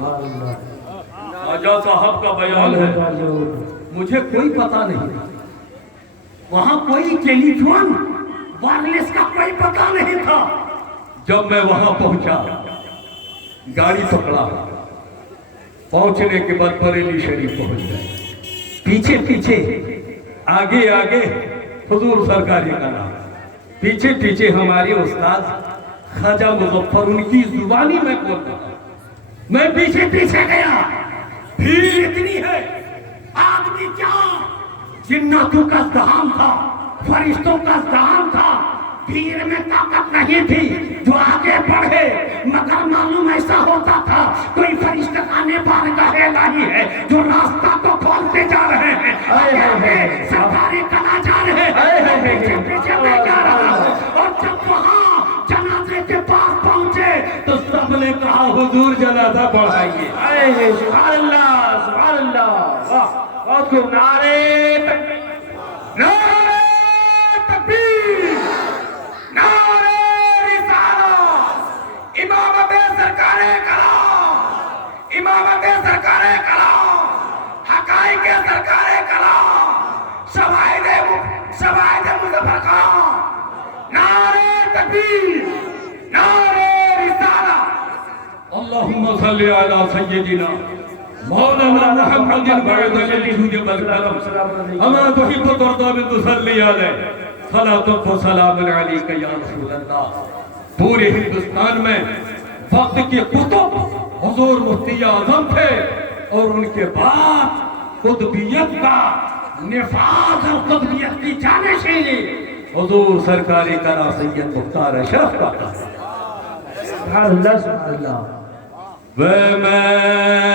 خواجہ صاحب کا بیان ہے، مجھے کوئی پتہ نہیں، وہاں کوئی ٹیلی فون وائرلیس کا کوئی پتہ نہیں تھا۔ جب میں وہاں پہنچا، گاڑی پکڑا، پہنچنے کے بعد بریلی شریف پہنچ گئے، پیچھے پیچھے آگے آگے حضور سرکاری کا نام، پیچھے پیچھے ہمارے استاد خواجہ مظفر، ان کی زبانی میں بولتا تھا، میں پیچھے پیچھے گیا، بھیڑ اتنی ہے، آدمی کیا، جناتوں کا ازدحام تھا، فرشتوں کا ازدحام تھا، بھیڑ میں طاقت نہیں تھی جو آگے بڑھے، مگر معلوم ایسا ہوتا تھا کوئی فرشتہ آنے بارگاہ الہی ہے جو راستہ کو کھولتے جا رہے ہیں، آگے سرکاری کلا جا رہے ہیں، پیچھے پیچھے میں جا رہا ہوں، اور جب وہاں جنازے کے پاس پہنچے تو سب نے کہا حضور جنازہ بڑھائیے۔ سبحان اللہ سبحان اللہ، اور کیوں نعرے تکبیر، نعرے تکبیر، نعرے رسالت، امامت سرکار کلام، امامت سرکار کلام، حقائق سرکار کلام، شواہد مظفر خان، نعرے تکبیر، نعرے رسالت۔ اللہم صلی علی سیدنا مولانا محمد بعد الجود والکرم اما تحب ترضى من تصلي عليه صلاة و سلام علیک یا رسول اللہ۔ پورے ہندوستان میں وقت کے قطب حضور مفتی اعظم تھے، اور ان کے بعد قطبیت کا نفاذ اور قطبیت کی جانشینی حضور سرکاری کلا سید مختار اشرف کا تھا۔ سبحان اللہ سبحان اللہ۔ ومهدي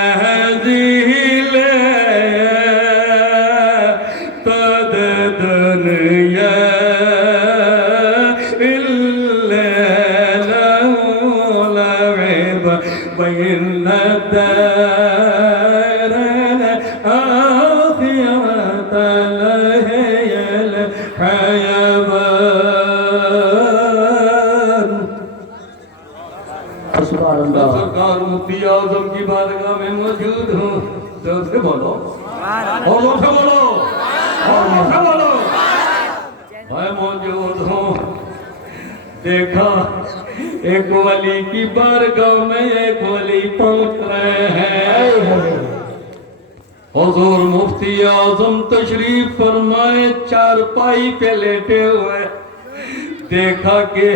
لتد دنيا إلا لو لعب بين الدار الآخرة لهي الحيوان۔ سبحان اللہ۔ سرکار مفتی اعظم کی بارگاہ میں موجود ہوں، زور سے بولو، اور زور سے بولو، اور زور سے بولو، میں موجود ہوں۔ دیکھا ایک ولی کی بارگاہ میں ایک ولی پہنچ رہے ہیں، حضور مفتی اعظم تشریف فرمائے، چارپائی پہ لیٹے ہوئے، دیکھا کہ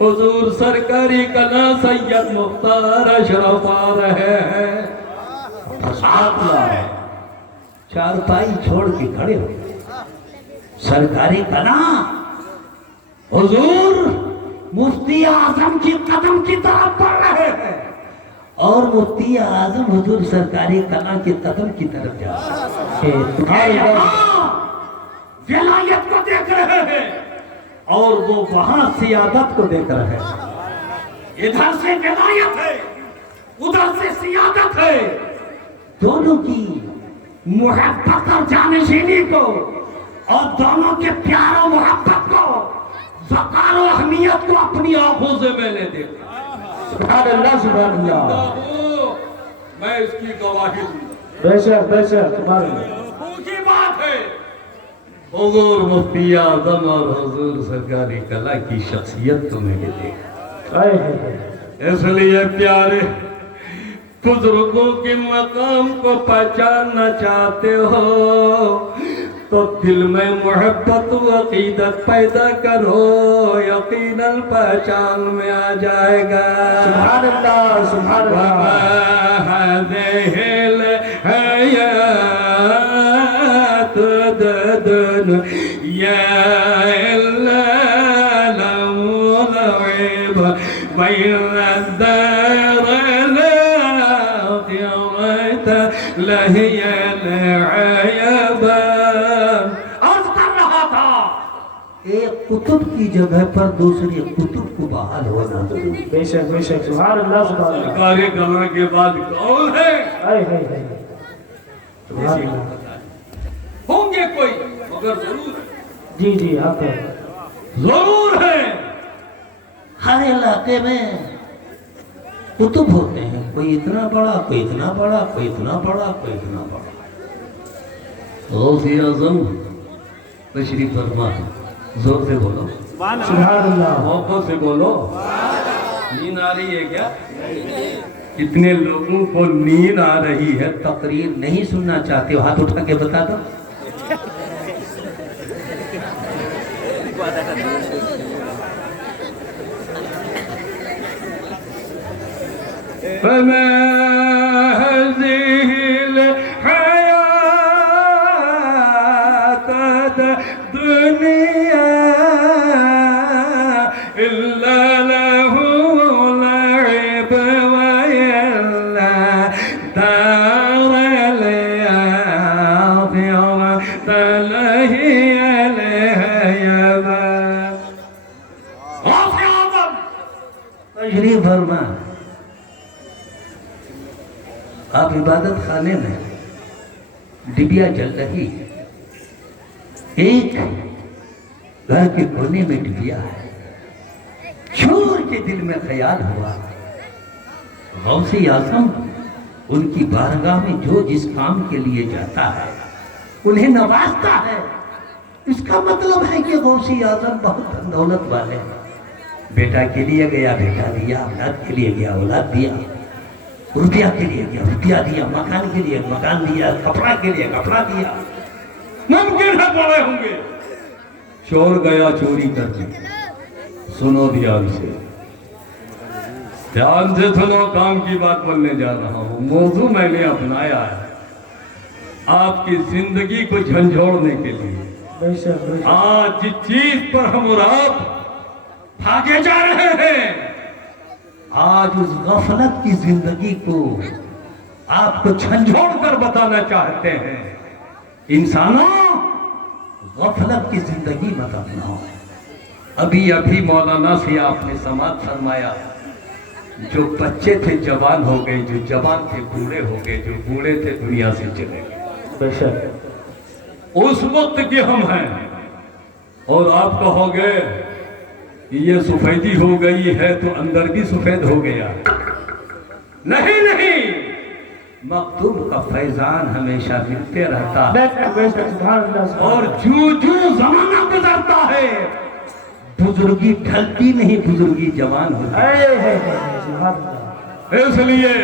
حضور سرکاری کلا سید مختار اشرف آ رہے ہیں، چارپائی چھوڑ کے کھڑے ہو، سرکاری کلا حضور مفتی اعظم کی قدم کی طرف بڑھ رہے ہیں، اور مفتی اعظم حضور سرکاری کلا کے قدم کی طرف جا رہے ہیں، ولایت کو دیکھ رہے ہیں، اور وہ وہاں سیادت کو دیکھ رہے ہیں، ادھر سے ولایت ہے، ادھر سے سیادت ہے، دونوں کی محبت اور جانشینی کو، اور دونوں کے پیار و محبت کو، وقار و اہمیت کو اپنی آنکھوں سے میں نے دیکھا۔ سبحان اللہ سبحان اللہ۔ میں اس کی گواہی دوں، بے شک بے شک، سبحان اللہ۔ اونچی بات ہے، حضور مفتی اعظم اور حضور سرکاری کلا کی شخصیت تو میں نے دیکھا، اس لیے پیارے بزرگوں کے مقام کو پہچاننا چاہتے ہو تو دل میں محبت و عقیدت پیدا کرو، یقیناً پہچان میں آ جائے گا۔ سبحان اللہ سبحان اللہ۔ یا اللہ لو لعب بین الدار الآخرة لہی العیبان۔ عرض کر رہا تھا ایک قطب کی جگہ پر دوسری قطب کو بحال ہونا ضروری۔ بے شک بے شک، سبحان اللہ سبحان اللہ۔ سرکاری کلا کے بعد کون ہے؟ سبحان اللہ۔ ہوں گے کوئی، مگر ضرور ہے، جی جی آپ ہے، ضرور ہے۔ ہر علاقے میں कुतुब होते हैं, कोई इतना बड़ा, कोई इतना बड़ा, कोई इतना बड़ा, कोई इतना बड़ा। गौसे आज़म तशरीफ फरमा, जोर से बोलो, सुभान अल्लाह। मौकों से बोलो। नींद आ रही है क्या? कितने लोगों को नींद आ रही है, तकरीर नहीं सुनना चाहते हो? हाथ उठा के बता दो। फमाज़िल हयात दुनिया इल्ला लहू लइब व इल्ला दारल आखिरत लहियल हयबा। तशरीफ फरमा। आप इबादत खाने में डिबिया जल रही है, एक घर के कोने में डिबिया है। शोर के दिल में ख्याल हुआ, गौसे आज़म उनकी बारगाह में जो जिस काम के लिए जाता है उन्हें नवाजता है। इसका मतलब है कि गौसे आज़म बहुत दौलत वाले हैं। बेटा के लिए गया, बेटा दिया, औलाद के लिए गया, औलाद दिया, रुपया के लिए गया, रुपया दिया, मकान के लिए मकान दिया, कपड़ा के लिए कपड़ा दिया। मुमकिन है बड़े होंगे। चोर गया चोरी करके। सुनो ध्यान से, ध्यान से सुनो, काम की बात बोलने जा रहा हूं। मौजू मैंने अपनाया है आपकी जिंदगी को झंझोड़ने के लिए। बेशक बेशक। आज जिस चीज पर हम और आप भागे जा रहे हैं, आज उस गफलत की जिंदगी को आपको झंझोड़ कर बताना चाहते हैं। इंसानों, गफलत की जिंदगी मत अपनाओ। अभी अभी मौलाना से आपने समाज फरमाया, जो बच्चे थे जवान हो गए, जो जवान थे बूढ़े हो गए, जो बूढ़े थे दुनिया से चले गए। बेशक। उस वक्त के हम हैं। और आप कहोगे ये सफेदी हो गई है तो अंदर भी सफेद हो गया। नहीं नहीं, मकतूब का फैजान हमेशा मिलते रहता है। बेशक बेशक। सुभान अल्लाह। और जो जो जमाना गुजरता है, बुजुर्गी ढलती नहीं, बुजुर्गी जवान होती है। सुभान अल्लाह। इसलिए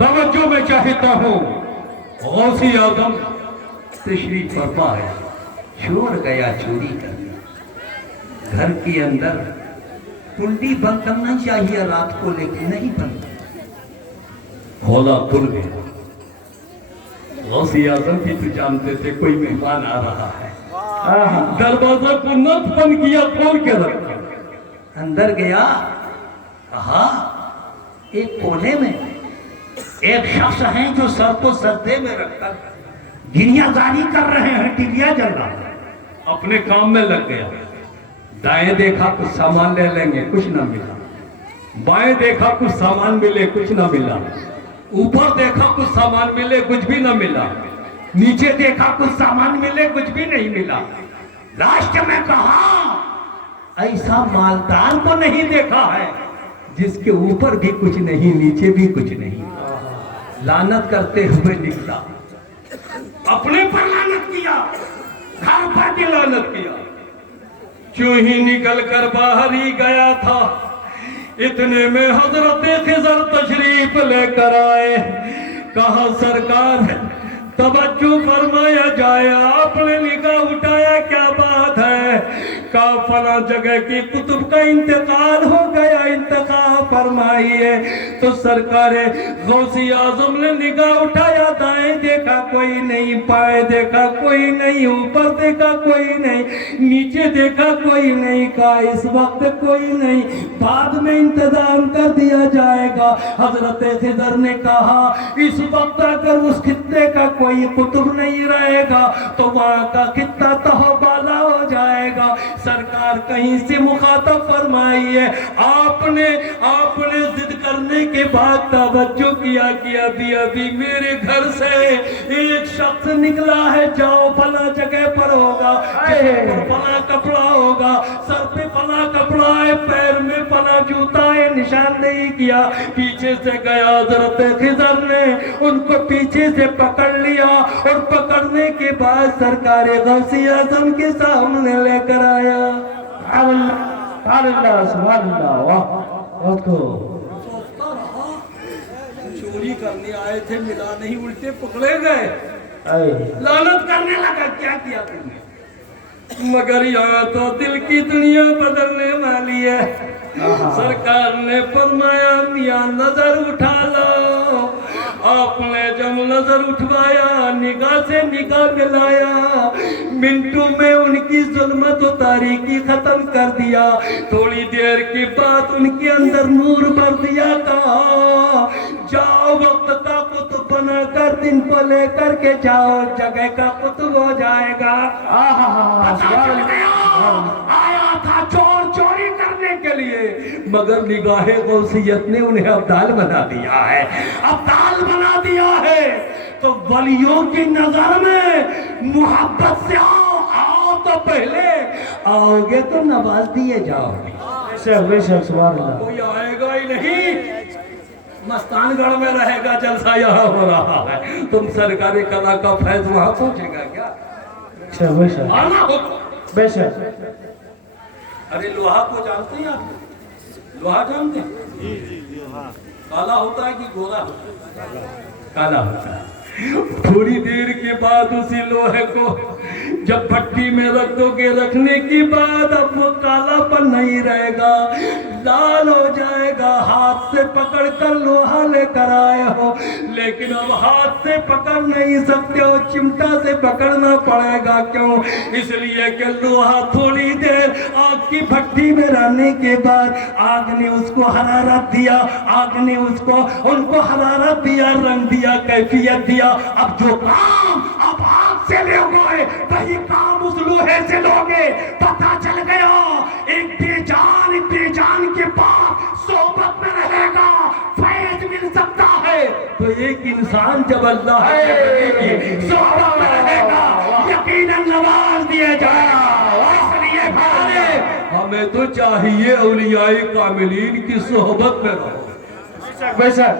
तवज्जो में चाहता हूँ, गौसे आज़म तशरीफ फरमा है। चोर गया चोरी करने। घर के अंदर कुंडी बंद करना चाहिए रात को, लेकिन नहीं बंद। खोला खुल गया। गौसे आज़म भी तो जानते थे कोई मेहमान आ रहा है। दरवाजा को न बंद किया, खोल के रखा। अंदर गया, कहा एक कोने में एक शख्स है जो सर को सर्दे में रखकर गिरियाजारी कर रहे हैं, टिबिया जल रहा है। अपने काम में लग गया। दाएं देखा कुछ सामान ले लेंगे, कुछ ना मिला। बाएं देखा कुछ सामान मिले, कुछ ना मिला। ऊपर देखा कुछ सामान मिले, कुछ भी ना मिला। नीचे देखा कुछ सामान मिले, कुछ भी नहीं मिला। लास्ट में कहा, ऐसा मालदार को नहीं देखा है जिसके ऊपर भी कुछ नहीं, नीचे भी कुछ नहीं। लानत करते हुए निकला, अपने पर लानत किया, घर पर भी लानत किया। जो ही निकल कर बाहर ही गया था, इतने में हजरत खिज़र तशरीफ लेकर आए। कहा सरकार तवज्जो फरमाया जाए, आपने निगाह उठाया, क्या बात है? कहा फला जगह की कुतुब का इंतकाल हो गया, इंतकाल फरमाइए। तो सरकार गौसे आज़म ने निगाह उठाया, दाएं देखा कोई नहीं, बाएं देखा कोई नहीं, ऊपर देखा कोई नहीं, नीचे देखा कोई नहीं। कहा इस वक्त कोई नहीं, बाद में इंतजाम कर दिया जाएगा। हजरत खिज़र ने कहा इस वक्त अगर उस खित्ते का कोई कुतुब नहीं रहेगा तो वहां का खित्ता तहबाला हो जाएगा। सरकार कहीं से मुखातब फरमाइए, आपने जिद करने के बाद तवज्जो किया कि अभी अभी मेरे घर से एक शख्स निकला है, जाओ फला जगह पर होगा, फला कपड़ा होगा, सर पे फला कपड़ा है, पैर में फला जूताए निशानदेही किया, पीछे से गया हजरत खिजर ने उनको पीछे से पकड़ लिया और पकड़ने के बाद सरकार गौसी आजम के सामने लेकर आया। सुभान अल्लाह, वाह, बहुत खूब। चोरी करने आए थे, मिला नहीं, उल्टे पकड़े गए, ऐ, लानत करने लगा। क्या किया तुमने? मगर यहाँ तो दिल की दुनिया बदलने वाली है। सरकार ने फरमाया मियां नजर उठा लो। आपने जब नजर उठवाया, निगाह से निगाह मिलाया, मिनटों में उनकी जुल्मत और तारीकी खत्म कर दिया। थोड़ी देर के बाद उनके अंदर नूर भर दिया। कहा जाओ वक्त का कुतुब बना कर दिन को लेकर के जाओ, जगह का कुतुब हो जाएगा। पता चल गया, आया था चोर चोरी करने के लिए, मगर निगाहे गौसियत ने उन्हें अब्दाल बना दिया है, अब्दाल बना दिया है। तो वलियों की नजर में मोहब्बत से आओ तो पहले, आओगे तो नवाज दिए जाओगे। बेशक, सुभान अल्लाह। कोई आएगा ही नहीं, मस्तानगढ़ में रहेगा, जलसा यहाँ हो रहा है, तुम सरकारी कला का फैज वहां पहुंचेगा क्या? बेशक, आना हो। बेशक। अरे लोहा को जानते हैं आप? लोहा जानते हैं? काला होता है कि गोरा होता है? काला होता है। थोड़ी देर के बाद उसी लोहे को जब भट्टी में रख दोगे, रखने के बाद अब वो कालापन नहीं रहेगा, लाल हो जाएगा। हाथ से पकड़कर लोहा लेकर आए हो, लेकिन अब हाथ से पकड़ नहीं सकते हो, चिमटा से पकड़ना पड़ेगा। क्यों? इसलिए कि लोहा थोड़ी देर आग की भट्टी में रहने के बाद आग ने उसको हरारत दिया, आग ने उनको हरारत दिया, रंग दिया, कैफियत दिया। अब जो काम अब आग से लोगे, वही काम उस लोहे से लोगे। पता चल गया, एक बेजान के पास सोबत में रहेगा, फैज मिल सकता है। तो एक इंसान जब अल्लाह की सोबत में रहेगा, यकीनन नवाज दिया जाएगा। इसलिए भाई हमें तो चाहिए औलियाए कामिलीन की सोहबत में रहो। बेशक।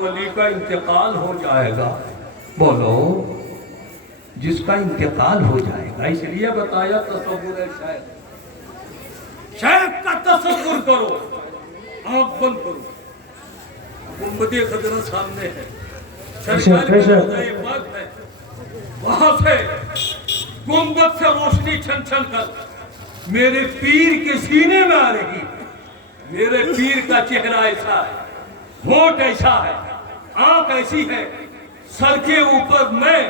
वली का इंतकाल हो जाएगा, बोलो, जिसका इंतकाल हो जाएगा, इसलिए बताया तसव्वुर है शेख का तसव्वुर करो, आंख बंद करो, गुंबदे खजरा सामने है, वहां से गुंबद से रोशनी छन छन कर मेरे पीर के सीने में आ रही। मेरे पीर का चेहरा ऐसा है, होठ ऐसा है, आंख ऐसी है, सर के ऊपर मैं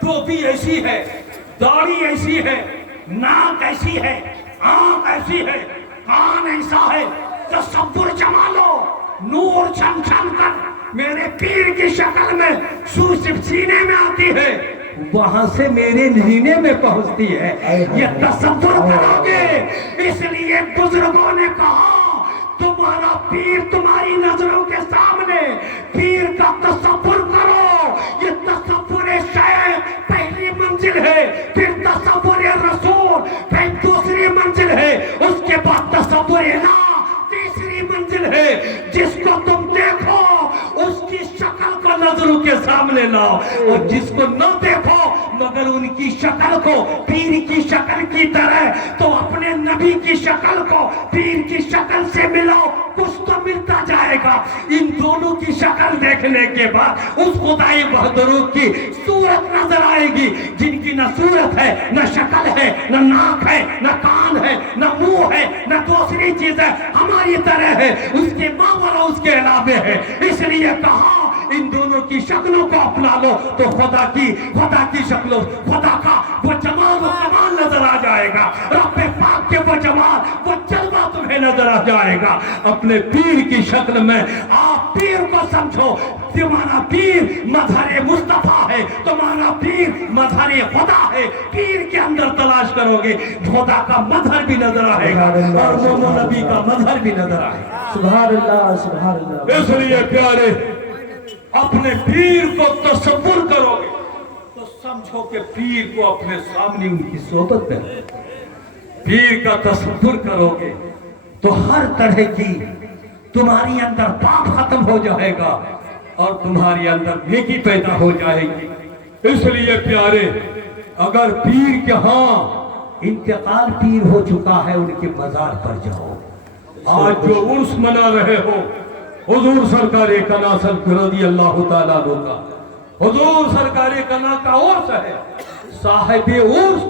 टोपी ऐसी है, दाढ़ी ऐसी है, नाक ऐसी है, आंख ऐसी है, कान ऐसा है। तसव्वुर जमा लो, नूर छन छन कर मेरे पीर की शक्ल में सिर्फ सीने में आती है, वहां से मेरे सीने में पहुंचती है। ये तसव्वुर करोगे, इसलिए बुजुर्गों ने कहा तुम्हारा पीर तुम्हारी नजरों के सामने, पीर का तसव्वुर करो। ये तसव्वुर शेख पहली मंजिल है, फिर तसव्वुर रसूल फिर दूसरी मंजिल है, उसके बाद तसव्वुर इलाह तीसरी मंजिल है। जिसको तुम देखो उसकी शक्ल को नजरों के सामने लाओ, और जिसको न देखो मगर उनकी शक्ल को पीर की शक्ल की तरह, तो अपने नबी की शक्ल को पीर की शक्ल से मिलाओ, कुछ तो मिलता जाएगा। इन दोनों की शक्ल देखने के बाद उस खुदाई बहादुर की सूरत नजर आएगी, जिनकी न सूरत है, न शक्ल है, न नाक है, न कान है, न मुंह है, न दूसरी चीज है, हमारी तरह है, उसके मावरा उसके अलावे है। इसलिए कहा इन दोनों की शक्लों को अपना लो, तो खुदा की शक्लों, खुदा का वो जमाल वो कमाल नजर आ जाएगा, रब्बे पाक के वो जमाल वो जलवा तुम्हें नजर आ जाएगा। अपने पीर की शक्ल में आप पीर को समझो, तुम्हारा पीर मजहर मुस्तफा है, तुम्हारा पीर मजहर खुदा है। पीर के अंदर तलाश करोगे, खुदा का मजहर भी नजर आएगा और मोहम्मद नबी का मजहर भी नजर आएगा। सुभान अल्लाह, सुभान अल्लाह। इसलिए प्यारे अपने पीर को तसव्वुर करोगे तो समझो कि पीर को अपने सामने उनकी सोबत में, पीर का तसव्वुर करोगे تو ہر طرح کی تمہاری اندر پاپ ختم ہو جائے گا اور تمہاری اندر نیکی پیدا ہو جائے گی۔ اس لیے پیارے، اگر پیر کے ہاں انتقال پیر ہو چکا ہے ان کے مزار پر جاؤ۔ آج جو عرس منا رہے ہو حضور سرکار کنا رضی اللہ تعالیٰ عنہ کا، حضور سرکار کنا کا عرس ہے، صاحب عرس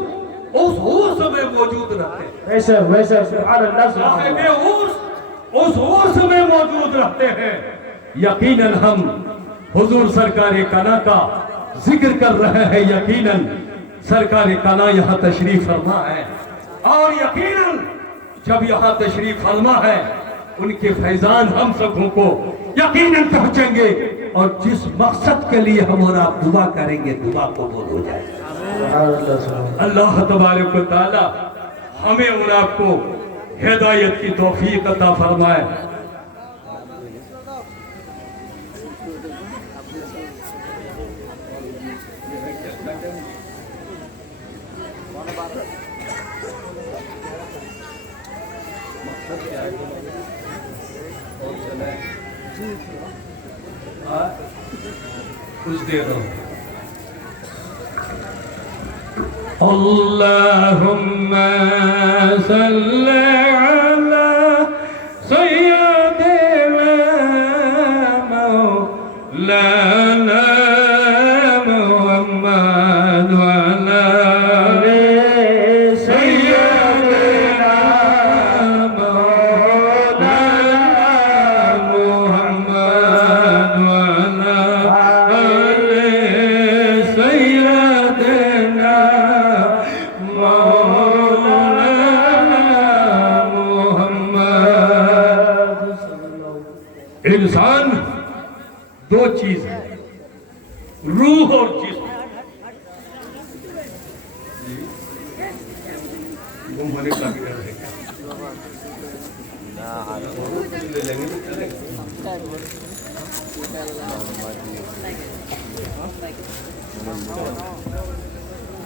اس عرس میں موجود رہتے ہیں، ویسا ویسا سبحان اللہ سبحان صاحب اللہ۔ عرس اس عرس میں موجود رہتے ہیں۔ یقیناً ہم حضور سرکار کنا کا ذکر کر رہے ہیں، یقیناً سرکار کنا یہاں تشریف فرما ہے، اور یقیناً جب یہاں تشریف فرما ہے ان کے فیضان ہم سبوں کو یقیناً پہنچیں گے، اور جس مقصد کے لیے ہم اور آپ دعا کریں گے دعا قبول ہو جائے گا۔ سبحان اللہ سبحان اللہ۔ اللہ تبارک و تعالی ہمیں اور آپ کو ہدایت کی توفیق عطا فرمائے۔ کچھ دے دو۔ اللہم صل علی سیدنا مولانا محمد وعلی سیدنا مولانا محمد وعلی سیدنا انسان دو چیز ہے، روح اور جسم۔ گم ہونے کا بھی ڈر ہے کیا؟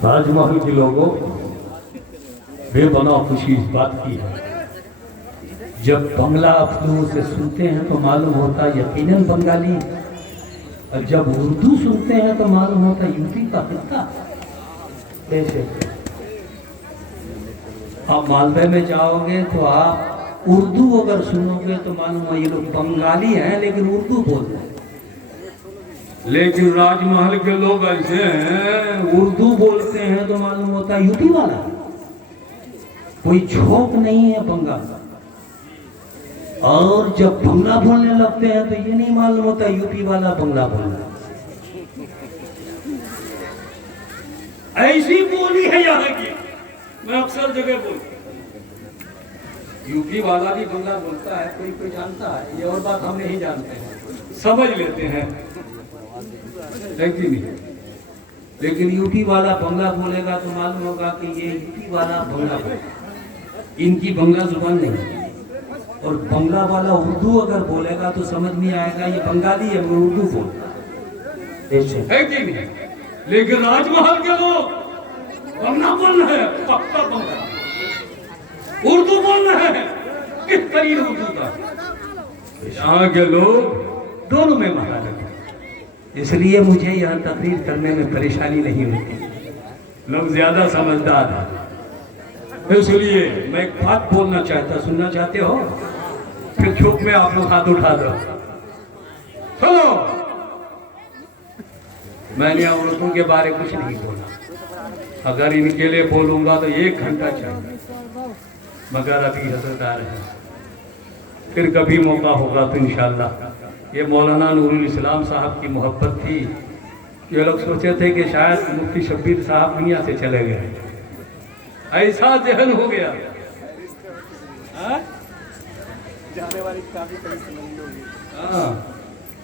تاج محل کے لوگوں بے پناہ خوشی اس بات کی ہے، جب بنگلہ افلو سے سنتے ہیں تو معلوم ہوتا یقیناً بنگالی، اور جب اردو سنتے ہیں تو معلوم ہوتا یوپی کا خطہ۔ ایسے آپ مالوے میں جاؤ گے تو آپ اردو اگر سنو گے تو معلوم ہے یہ لوگ بنگالی ہیں لیکن اردو بولتے ہیں، لیکن راج محل کے لوگ ایسے ہیں اردو بولتے ہیں تو معلوم ہوتا یوپی والا، کوئی جھوک نہیں ہے بنگال، اور جب بنگلہ بولنے لگتے ہیں تو یہ نہیں معلوم ہوتا یوپی والا بنگلہ بول رہا۔ ایسی بولی ہے یہاں کی، میں اکثر جگہ بولتا ہوں یوپی والا بھی بنگلہ بولتا ہے، کوئی کوئی جانتا ہے، یہ اور بات ہم نہیں جانتے ہیں، سمجھ لیتے ہیں لیکن یوپی والا بنگلہ بولے گا تو معلوم ہوگا کہ یہ یوپی والا بنگلہ بولے گا، ان کی بنگلہ زبان نہیں، اور بنگلہ والا اردو اگر بولے گا تو سمجھ میں آئے گا یہ بنگالی ہے، وہ اردو بولتا ہے کہ نہیں؟ لیکن راج محل کے لوگ بنگلہ بول رہے ہیں، پکا بنگلہ، اردو بول رہے ہیں، بہترین اردو کا۔ یہاں کے لوگ دونوں میں مہارت ہے، اس لیے مجھے یہاں تقریر کرنے میں پریشانی نہیں ہوتی، لوگ زیادہ سمجھدار ہیں، اس لیے میں ایک بات بولنا چاہتا، سننا چاہتے ہو؟ پھر چوک میں آپ لوگ ہاتھ اٹھا دو، سنو۔ میں نے عورتوں کے بارے کچھ نہیں بولا، اگر ان کے لیے بولوں گا تو 1 گھنٹہ چاہیے، مگر ابھی حضرت آ رہے ہیں، پھر کبھی موقع ہوگا تو انشاءاللہ۔ یہ مولانا نور الاسلام صاحب کی محبت تھی، یہ لوگ سوچے تھے کہ شاید مفتی شبیر صاحب دنیا سے چلے گئے، ایسا ذہن ہو گیا،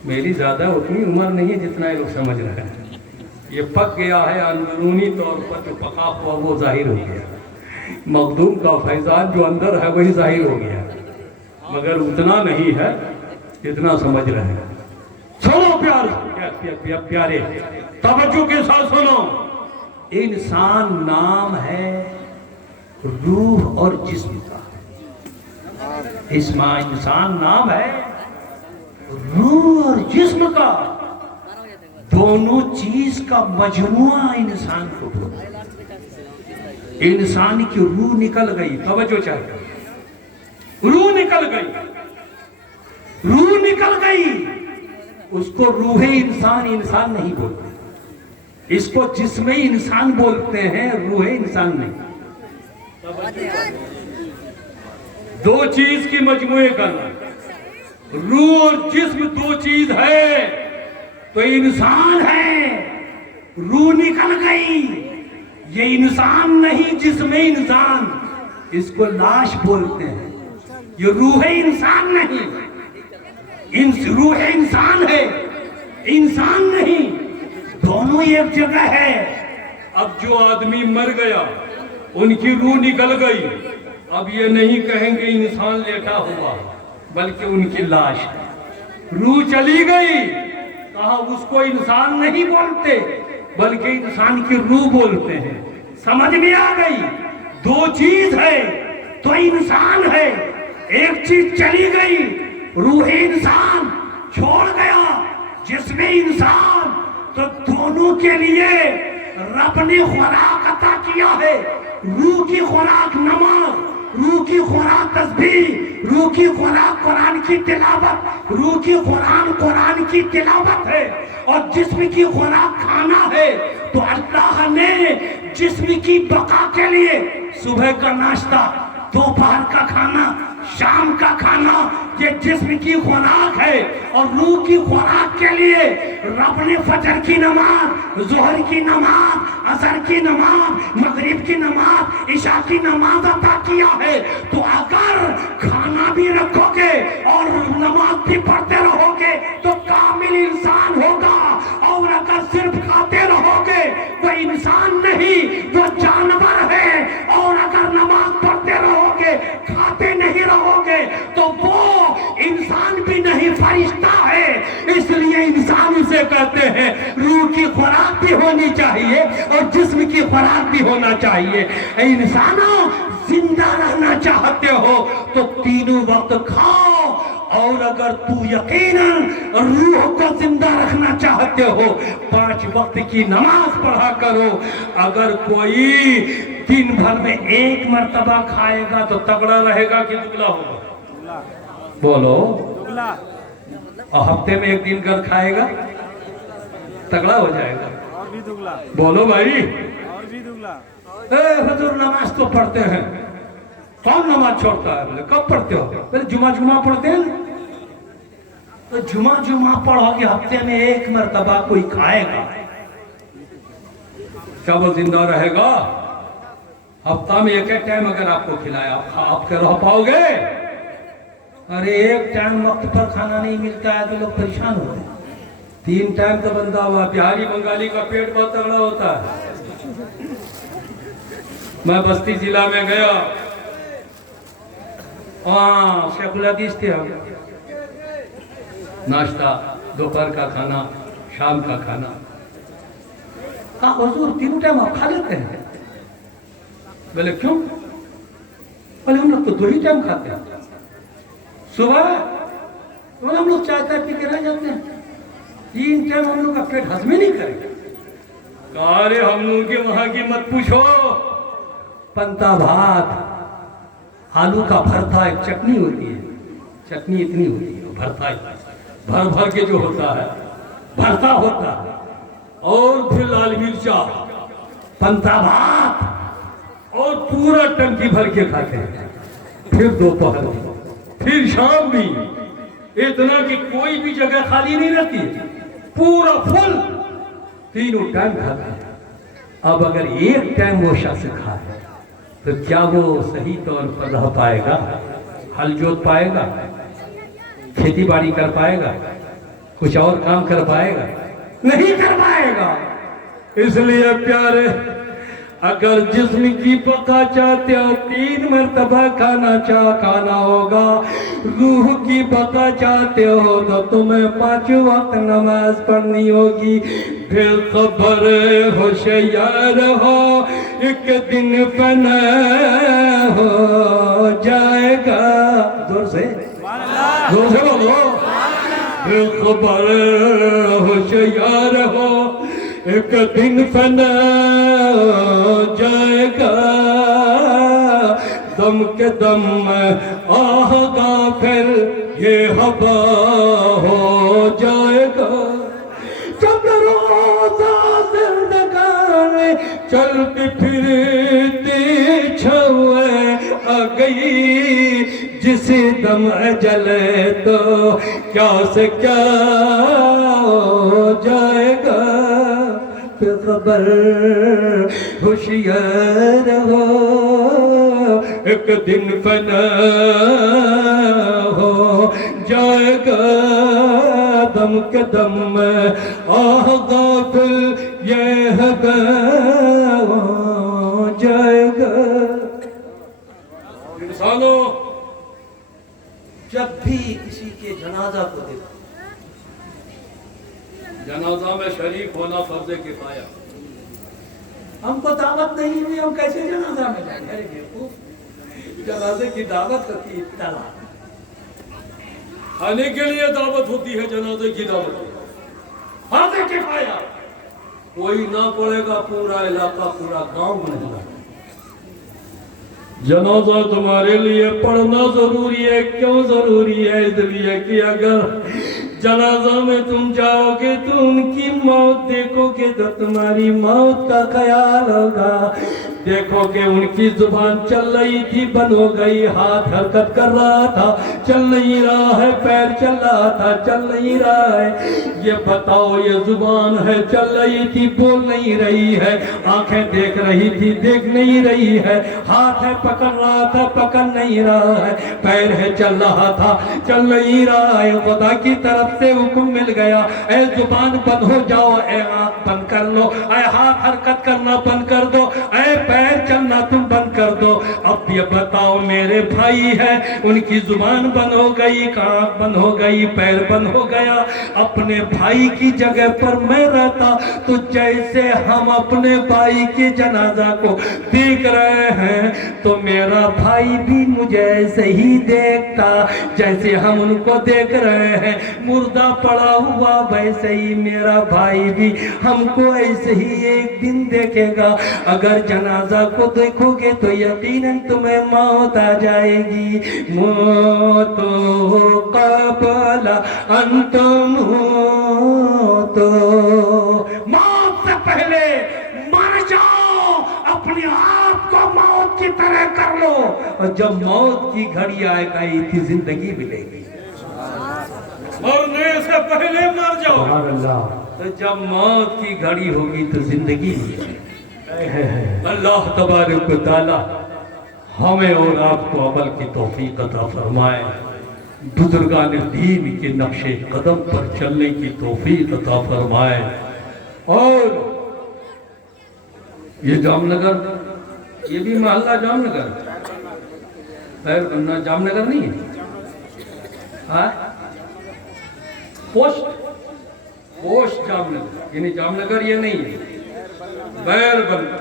میری زیادہ اتنی عمر نہیں ہے جتنا یہ لوگ سمجھ رہے ہیں، یہ پک گیا ہے اندرونی طور پر، جو پکا ہوا وہ ظاہر ہو گیا، مخدوم کا فیضان جو اندر ہے وہی ظاہر ہو گیا، مگر اتنا نہیں ہے جتنا سمجھ رہے ہیں۔ سنو پیارے، توجہ کے ساتھ سنو، انسان نام ہے روح اور جسم کا، इसमें इंसान नाम है, रूह और जिस्म का दोनों चीज का मजमुआ इंसान को बोलते हैं। इंसान की रूह निकल गई, तवज्जो चाहिए, रूह निकल गई, रूह निकल गई, उसको रूह इंसान इंसान नहीं बोलते, इसको जिस्म इंसान बोलते हैं, रूह इंसान नहीं। दो चीज की मजमुए का नाम, रूह और जिस्म दो चीज है तो इंसान है। रूह निकल गई, ये इंसान नहीं, जिस्म इंसान, इसको लाश बोलते हैं। ये रूह इंसान नहीं, रूह इंसान है, इंसान नहीं, दोनों एक जगह है। अब जो आदमी मर गया उनकी रूह निकल गई, अब ये नहीं कहेंगे इंसान लेटा हुआ, बल्कि उनकी लाश है। रूह चली गई, कहा उसको इंसान नहीं बोलते, बल्कि इंसान की रूह बोलते हैं। समझ में आ गई? दो चीज है तो इंसान है, एक चीज चली गई, रूह इंसान छोड़ गया, जिसमें इंसान, तो दोनों के लिए रब ने खुराक अता किया है। रूह की खुराक नमाज, रूह की खुराक तस्बीह, रूह की खुराक कुरान की तिलावत, रूह की खुराक कुरान की तिलावत है, और जिस्म की खुराक खाना है। तो अल्लाह ने जिस्म की बका के लिए सुबह का नाश्ता, दोपहर का खाना, शाम का खाना, ये जिस्म की खुराक है। और रूह की खुराक के लिए रब ने फजर की नमाज, जोहर की नमाज, असर की नमाज, मगरिब की नमाज, इशा की नमाज अता किया है। तो अगर खाना भी रखोगे और नमाज भी पढ़ते रहोगे तो कामिल इंसान होगा, और अगर सिर्फ खाते रहोगे वो इंसान नहीं, वो जानवर है। और अगर नमाज पढ़ते रहोगे, खाते नहीं रहोगे, तो वो इंसान भी नहीं, फरिश्ता है। इसलिए इंसान उसे कहते हैं। रूह की खुराक भी होनी चाहिए और जिस्म की खुराक भी होना चाहिए। इंसानों, जिंदा रहना चाहते हो तो तीनों वक्त खाओ, और अगर तू यकीनन रूह को जिंदा रखना चाहते हो 5 वक्त की नमाज पढ़ा करो। अगर कोई दिन भर में 1 मर्तबा खाएगा तो तगड़ा रहेगा कि दुबला होगा? बोलो। और हफ्ते में 1 दिन कर खाएगा तगड़ा हो जाएगा। और भी दुगला। बोलो भाई। और भी दुगला। हुजूर नमाज तो पढ़ते हैं, कौन नमाज छोड़ता है? बोले कब पढ़ते हो? बोले जुमा पढ़ते हैं। तो जुमा पढ़ोगे, हफ्ते में 1 मर्तबा कोई खाएगा, क्या वो जिंदा रहेगा? हफ्ता में 1 टाइम अगर आपको खिलाया, आप क्या रह पाओगे? अरे 1 टाइम वक्त पर खाना नहीं मिलता है तो लोग परेशान होते हैं। 3 टाइम तो बंदा हुआ। बिहारी बंगाली का पेट बहुत तगड़ा होता है। मैं बस्ती जिला में गया, शेखुल हदीस थे हम। नाश्ता, दोपहर का खाना, शाम का खाना। कहा हुजूर 3 टाइम आप खा लेते हैं? बोले क्यों? बोले हम लोग तो 2 ही टाइम खाते हैं। सुबह बोले हम लोग चाय पी के रह जाते हैं, 3 टाइम हम लोग का पेट हजम नहीं करेगा। अरे हम लोगों के वहां की मत पूछो। पंता भात, आलू का भरता, एक चटनी होती है, चटनी इतनी होती है, भरता भर भर के जो होता है, भरता होता है, और फिर लाल मिर्चा, पंता भात, और पूरा टंकी भर के खाते हैं। फिर दोपहर, फिर शाम भी, इतना कि कोई भी जगह खाली नहीं रहती है, पूरा फुल, 3 टाइम खाते हैं। अब अगर 1 टाइम वो शख्स खाए तो क्या वो सही तौर पर रह पाएगा? हल जोत पाएगा? खेती बाड़ी कर पाएगा? कुछ और काम कर पाएगा? नहीं कर पाएगा। इसलिए प्यारे, अगर जिस्म की बका चाहते हो 3 मर्तबा खाना होगा। रूह की बका चाहते हो तो तुम्हें 5 वक्त नमाज पढ़नी होगी। बेखबर होशियार हो, एक दिन फना हो जाएगा। زور سے بولو بے خبر ہوشیار ہو ایک دن فنا جائے گا دم کے دم آہ گا پھر یہ ہوا ہو جائے گا جب روزہ زندگانی چلتی پھرتی چھوئے آ گئی جس دم جلے تو کیا سے کیا ہو جائے گا بے خبر ہوشیار ہو ایک دن فنا ہو جائے گا دم کے دم آہ غافل یہ ہو جائے گا انسانوں جب بھی کسی کے جنازہ کو دیکھو جنازہ میں شریک ہونا فرض کفایہ ہم کو دعوت نہیں ہوئی ہم کیسے جنازہ میں جائیں گے بیوقوف جنازے کی دعوت ہوتی ہے اطلاع کھانے کے لیے دعوت ہوتی ہے جنازے کی دعوت فرض کفایہ کوئی نہ پڑے گا پورا علاقہ پورا گاؤں نہیں گا جنازہ تمہارے لیے پڑھنا ضروری ہے کیوں ضروری ہے اس لیے کہ اگر جنازہ میں تم جاؤ گے تو ان کی موت دیکھو گے تو تمہاری موت کا خیال ہوگا دیکھو کہ ان کی زبان چل رہی تھی بند ہو گئی ہاتھ حرکت کر رہا تھا چل نہیں رہا ہے پیر چل رہا تھا چل نہیں رہا ہے یہ بتاؤ یہ زبان ہے چل رہی تھی بول نہیں رہی ہے آنکھیں دیکھ رہی تھی دیکھ نہیں رہی ہے ہاتھ ہے پکڑ رہا تھا پکڑ نہیں رہا ہے پیر ہے چل رہا تھا چل نہیں رہا ہے خدا کی طرف سے حکم مل گیا اے زبان بند ہو جاؤ اے آنکھ بند کر لو اے ہاتھ حرکت کرنا بند کر دو اے پیر چلنا تم بند کر دو اب یہ بتاؤ میرے بھائی ہے ان کی زبان بند ہو گئی آنکھ بند ہو گئی پیر بند ہو گیا اپنے بھائی کی جگہ پر میں رہتا تو جیسے ہم اپنے بھائی کے جنازہ کو دیکھ رہے ہیں تو میرا بھائی بھی مجھے ایسے ہی دیکھتا جیسے ہم ان کو دیکھ رہے ہیں مردہ پڑا ہوا ویسے ہی میرا بھائی بھی ہم کو ایسے ہی ایک دن دیکھے گا اگر جنازہ کو دیکھو گے تو یقیناً تمہیں موت آ جائے گی موت قبل ان تموت موت سے پہلے مر جاؤ اپنے آپ کو موت کی طرح کر لو اور جب موت کی گھڑی آئے گی تھی زندگی ملے گی مرنے سے پہلے مر جاؤ تو جب موت کی گھڑی ہوگی تو زندگی ملے گی اللہ تبارک و تعالی ہمیں اور آپ کو عمل کی توفیق عطا فرمائے بزرگان دین کے نقش قدم پر چلنے کی توفیق عطا فرمائے اور یہ جام نگر یہ بھی محلہ جام نگر خیر کرنا جام نگر نہیں ہے پوسٹ جام نگر یعنی جام نگر یہ نہیں ہے غیر بند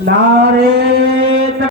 نعرے